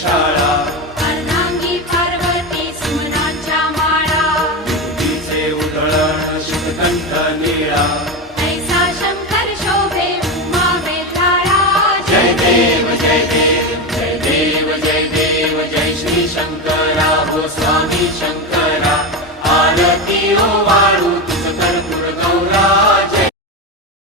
शाळा अर्धांगी पार्वती सुमनांच्या माळा मुक्तीचे उधळण शिवकंठ निळा ऐसा शंकर शोभे उमावेताळा जय देव जय देव जय देव जय देव जय श्री शंकरा हो स्वामी शंकरा आरती ओ